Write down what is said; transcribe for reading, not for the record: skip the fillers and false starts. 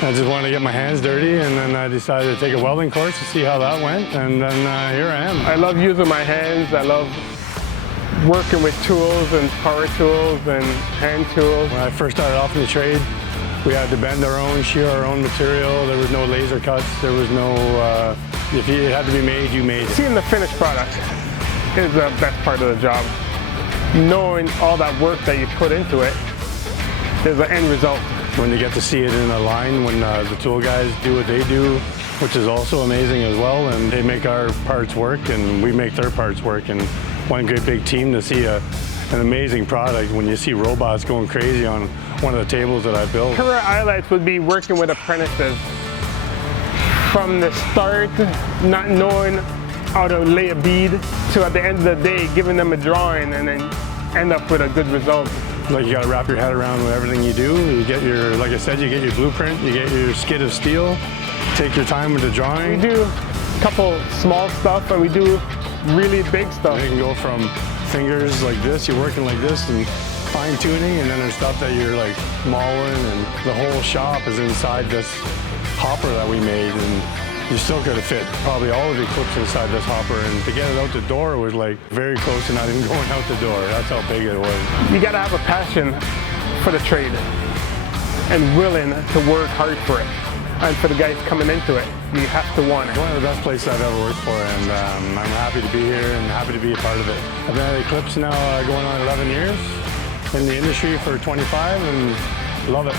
I just wanted to get my hands dirty, and then I decided to take a welding course to see how that went, and then here I am. I love using my hands. I love working with tools and power tools and hand tools. When I first started off in the trade, we had to bend our own, shear our own material. There was no laser cuts. There was no, if it had to be made, you made it. Seeing the finished product is the best part of the job. Knowing all that work that you put into it is the end result. When you get to see it in a line, when the tool guys do what they do, which is also amazing as well, and they make our parts work and we make their parts work, and one great big team to see an amazing product when you see robots going crazy on one of the tables that I built. Career highlights would be working with apprentices. From the start, not knowing how to lay a bead, to at the end of the day, giving them a drawing and then end up with a good result. Like, you got to wrap your head around with everything you do. You get your, like I said, you get your blueprint, you get your skid of steel, take your time with the drawing. We do a couple small stuff and we do really big stuff. You can go from fingers like this, you're working like this, and fine tuning, and then there's stuff that you're like mauling, and the whole shop is inside this hopper that we made, and you still could have fit probably all of the Eclipse inside this hopper, and to get it out the door was like very close to not even going out the door. That's how big it was. You gotta have a passion for the trade and willing to work hard for it. And for the guys coming into it, you have to want it. One of the best places I've ever worked for, and I'm happy to be here and happy to be a part of it. I've been at Eclipse now going on 11 years, in the industry for 25, and love it.